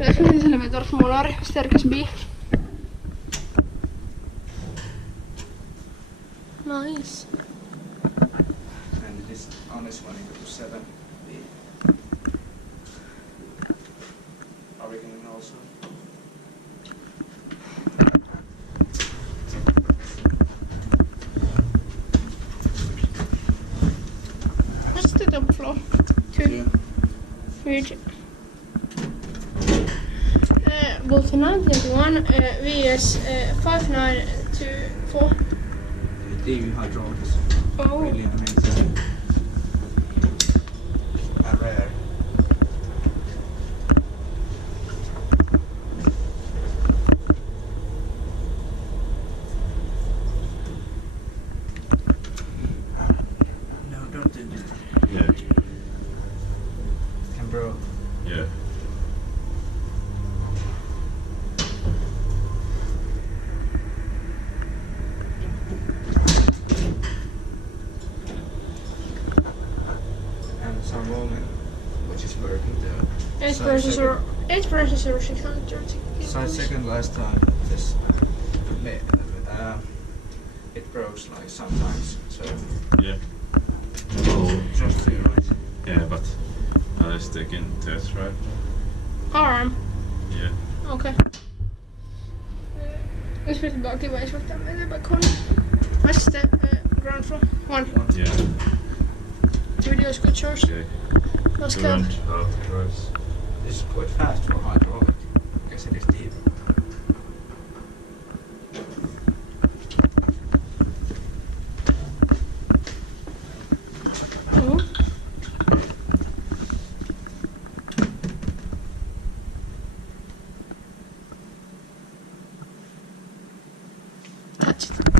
Finnish elevators Monari, staircase B. Nice. And this on this one you go to 7B. Are we getting also? What's the top floor? 2. Huge. Bolt 921 VS 5924. TV hydraulics. Oh. Really amazing. And rare. No, don't do this. Yeah. Can bro. Yeah. And some rolling, which is working there. 8 processor 630. So second last time this it breaks like sometimes. So Yeah. Oh. just to right. Yeah, but let's take in test right now. Arm. Yeah. Okei. Inspecta Kiwa inspecta eteenpäin Kone. What's the ground floor? 1. Yeah. Video is good source. Okay. Let's go. Around afterwards. This is quite fast for hydraulic. I guess it is deep. Touch it.